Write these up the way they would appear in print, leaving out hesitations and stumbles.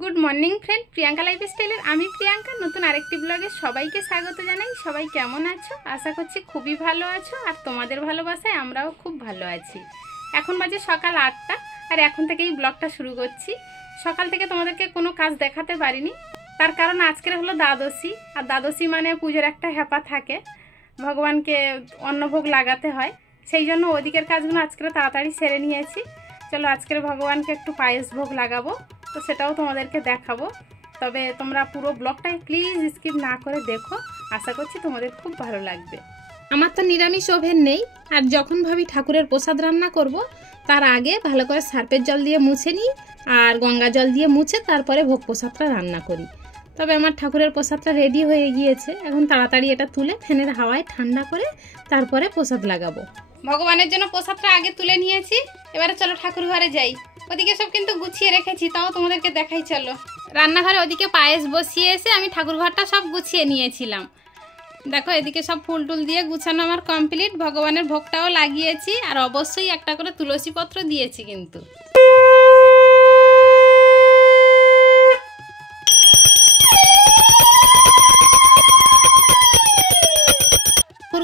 Good morning friend Priyanka लाइफस्टाइलेर आमी प्रियंका नतून आरेकटी ब्लगे सबाइके स्वागत जानाई। सबाई केमन आछो? आशा करछि खूबই ভালো আছো আর তোমাদের ভালোবাসায় আমরাও খুব ভালো আছি। এখন বাজে সকাল ৮টা আর এখন থেকেই ব্লগটা শুরু করছি। সকাল থেকে তোমাদেরকে কোনো কাজ দেখাতে পারিনি, তার কারণ আজকের হলো দ্বাদশী, আর দ্বাদশী মানে পূজার একটা হ্যাপা থাকে, ভগবানকে অন্নভোগ লাগাতে হয়, সেই জন্য ওদিকের কাজগুলো আজকে তাড়াতাড়ি সেরে নিয়েছি। চলো আজকের ভগবানকে একটু পায়েস ভোগ লাগাবো, তো সেটাও তোমাদেরকে দেখাবো। তবে তোমরা পুরো ব্লগটা প্লিজ স্কিপ না করে দেখো, আশা করছি তোমাদের খুব ভালো লাগবে। আমার তো নিরামিষ ওভেন নেই, আর যখন ভাবি ঠাকুরের প্রসাদ রান্না করব তার আগে ভালো করে সার্ফের জল দিয়ে মুছে নিই আর গঙ্গা জল দিয়ে মুছে তারপরে ভোগ প্রসাদটা রান্না করি। তবে আমার ঠাকুরের প্রসাদটা রেডি হয়ে গিয়েছে, এখন তাড়াতাড়ি এটা তুলে ফ্যানের হাওয়ায় ঠান্ডা করে তারপরে প্রসাদ লাগাবো। ভগবানের জন্য প্রসাদটা আগে তুলে নিয়েছি, এবারে চলো ঠাকুর ঘরে যাই। ওদিকে সব কিন্তু গুছিয়ে রেখেছি, তাও তোমাদেরকে দেখাই। চলো রান্নাঘরে ওদিকে পায়েস বসিয়ে এসে আমি ঠাকুর ঘরটা সব গুছিয়ে নিয়েছিলাম। দেখো এদিকে সব ফুল টুল দিয়ে গুছানো আমার কমপ্লিট, ভগবানের ভোগটাও লাগিয়েছি আর অবশ্যই একটা করে তুলসী পত্র দিয়েছি। কিন্তু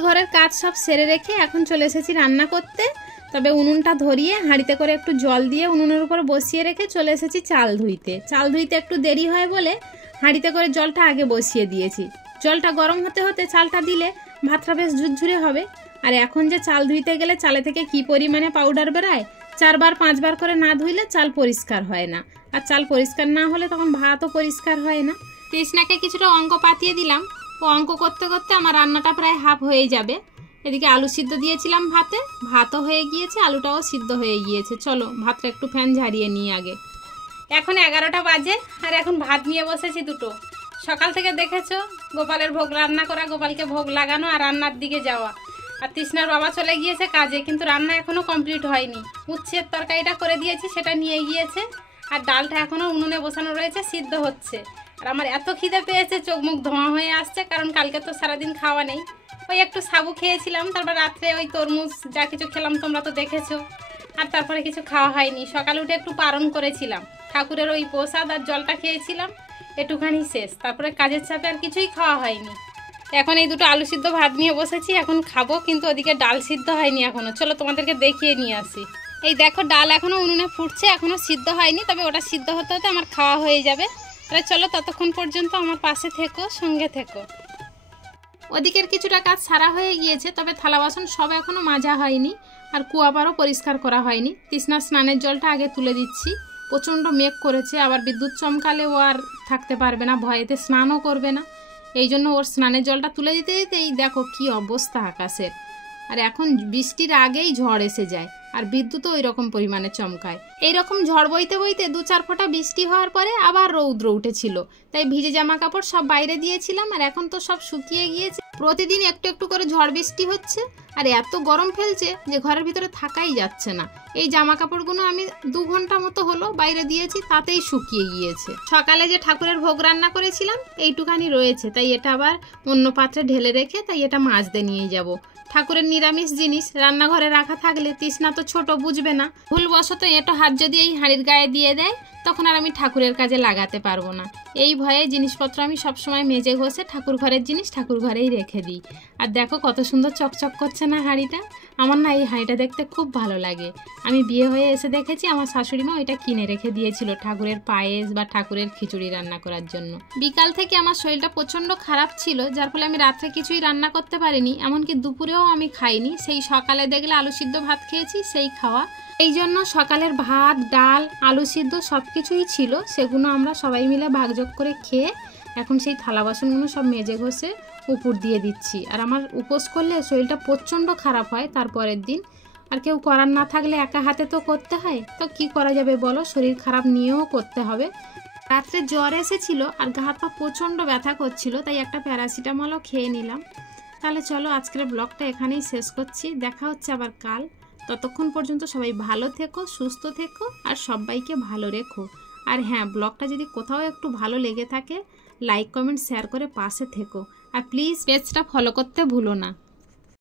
ঘরের কাজ সব সেরে রেখে এখন চলে এসেছি রান্না করতে। তবে উনুনটা ধরিয়ে হাঁড়িতে করে একটু জল দিয়ে উনুনের উপর বসিয়ে রেখে চলে এসেছি চাল ধুইতে। চাল ধুইতে একটু দেরি হয় বলে হাঁড়িতে করে জলটা আগে বসিয়ে দিয়েছি। জলটা গরম হতে হতে চালটা দিলে ভাতটা বেশ ঝুরঝুরে হবে। আর এখন যে চাল ধুইতে গেলে চালে থেকে কি পরিমাণে পাউডার বেরায়, 4বার 5বার করে না ধুইলে চাল পরিষ্কার হয় না, আর চাল পরিষ্কার না হলে তখন ভাতও পরিষ্কার হয় না। তৃষ্ণাকে কিছুটা অঙ্ক পাতিয়ে দিলাম, ও অঙ্ক করতে করতে আমার রান্নাটা প্রায় হাফ হয়ে যাবে। এদিকে আলু সিদ্ধ দিয়েছিলাম ভাতে, ভাতও হয়ে গিয়েছে, আলুটাও সিদ্ধ হয়ে গিয়েছে। চলো ভাতটা একটু ফ্যান ঝাড়িয়ে নিই আগে। এখন 11টা বাজে আর এখন ভাত নিয়ে বসেছি দুটো। সকাল থেকে দেখেছো গোপালের ভোগ রান্না করা, গোপালকে ভোগ লাগানো আর রান্নার দিকে যাওয়া। আর তৃষ্ণার বাবা চলে গিয়েছে কাজে, কিন্তু রান্না এখনও কমপ্লিট হয়নি। উচ্ছের তরকারিটা করে দিয়েছি, সেটা নিয়ে গিয়েছে, আর ডালটা এখনও উনুনে বসানো রয়েছে, সিদ্ধ হচ্ছে। আর আমার এত খিদে পেয়েছে, চোখ মুখ ধোঁয়া হয়ে আসছে, কারণ কালকে তো সারাদিন খাওয়া নেই। ওই একটু সাবু খেয়েছিলাম, তারপর রাত্রে ওই তরমুজ যা কিছু খেলাম তোমরা তো দেখেছো, আর তারপরে কিছু খাওয়া হয়নি। সকালে উঠে একটু পারণ করেছিলাম, ঠাকুরের ওই প্রসাদ আর জলটা খেয়েছিলাম, একটুখানি শেষ। তারপরে কাজের চাপে আর কিছুই খাওয়া হয়নি। এখন এই দুটো আলু সিদ্ধ ভাত নিয়ে বসেছি, এখন খাবো, কিন্তু ওদিকে ডাল সিদ্ধ হয়নি এখনও। চলো তোমাদেরকে দেখিয়ে নিয়ে আসি। এই দেখো ডাল এখনও উনুনে ফুটছে, এখনও সিদ্ধ হয়নি, তবে ওটা সিদ্ধ হতে হতে আমার খাওয়া হয়ে যাবে। তাহলে চলো ততক্ষণ পর্যন্ত আমার পাশে থেকো, সঙ্গে থেকো। ওদিকের কিছুটা কাজ সারা হয়ে গিয়েছে, তবে থালা বাসন সব এখনও মাজা হয়নি, আর কুয়াপারও পরিষ্কার করা হয়নি। তৃষ্ণার স্নানের জলটা আগে তুলে দিচ্ছি। প্রচণ্ড মেঘ করেছে, আবার বিদ্যুৎ চমকালে ও আর থাকতে পারবে না, ভয়েতে স্নানও করবে না। এই জন্য ওর স্নানের জলটা তুলে দিতে দিতেই দেখো কি অবস্থা আকাশের। আর এখন বৃষ্টির আগেই ঝড় এসে যায়, আর বিদ্যুৎও ওই রকম পরিমাণে চমকায়। এইরকম ঝড় বইতে বইতে 2-4 ফোঁটা বৃষ্টি হওয়ার পরে আবার রৌদ্র উঠেছিল, তাই ভিজে জামা কাপড় সব বাইরে দিয়েছিলাম, আর এখন তো সব শুকিয়ে গিয়েছে। প্রতিদিন একটু একটু করে ঝড় বৃষ্টি হচ্ছে, আর এত গরম ফেলছে যে ঘরের ভিতরে থাকাই যাচ্ছে না। এই জামা কাপড়গুলো আমি 2 ঘন্টা মতো হলো বাইরে দিয়েছি, তাতেই শুকিয়ে গিয়েছে। সকালে যে ঠাকুরের ভোগ রান্না করেছিলাম এইটুখানি রয়েছে, তাই এটা আবার অন্য পাত্রে ঢেলে রেখে তাই এটা মাজতে নিয়ে যাব। ঠাকুরের নিরামিষ জিনিস রান্নাঘরে রাখা থাকলে তৃষ্ণা তো ছোট, বুঝবে না। ভুলবশত এটো হাত যদি এই হাঁড়ির গায়ে দিয়ে দেয়, তখন আর আমি ঠাকুরের কাজে লাগাতে পারবো না। এই ভয়ে জিনিসপত্র আমি সবসময় মেজে ঘষে ঠাকুর ঘরের জিনিস ঠাকুর ঘরেই রেখে দিই। আর দেখো কত সুন্দর চকচক করছে না হাঁড়িটা। আমার না এই হাঁড়িটা দেখতে খুব ভালো লাগে। আমি বিয়ে হয়ে এসে দেখেছি আমার শাশুড়ি মা ওইটা কিনে রেখে দিয়েছিল ঠাকুরের পায়েস বা ঠাকুরের খিচুড়ি রান্না করার জন্য। বিকাল থেকে আমার শরীরটা প্রচণ্ড খারাপ ছিল, যার ফলে আমি রাত্রে কিছুই রান্না করতে পারিনি, এমনকি দুপুরেও আমি খাইনি। সেই সকালে দেখলে আলু সিদ্ধ ভাত খেয়েছি, সেই খাওয়া। এই জন্য সকালের ভাত, ডাল, আলু সিদ্ধ সব কিছুই ছিল, সেগুলো আমরা সবাই মিলে ভাগযোগ করে খেয়ে এখন সেই থালা বাসনগুলো সব মেজে ঘষে উপর দিয়ে দিচ্ছি। আর আমার উপোস করলে শরীরটা প্রচণ্ড খারাপ হয় তারপরের দিন, আর কেউ করার না থাকলে একা হাতে তো করতে হয়, তো কি করা যাবে বলো, শরীর খারাপ নিয়েও করতে হবে। রাত্রে জ্বর এসেছিল আর গা হাত পা প্রচণ্ড ব্যথা করছিল, তাই একটা প্যারাসিটামলও খেয়ে নিলাম। তাহলে চলো আজকের ব্লগটা এখানেই শেষ করছি, দেখা হচ্ছে আবার কাল। ততক্ষণ পর্যন্ত সবাই ভালো থেকো, সুস্থ থেকো, আর সবাইকে ভালো রেখো। আর হ্যাঁ, ব্লগটা যদি কোথাও একটু ভালো লেগে থাকে লাইক কমেন্ট শেয়ার করে পাশে থেকো, আর প্লিজ পেজটা ফলো করতে ভুলো না।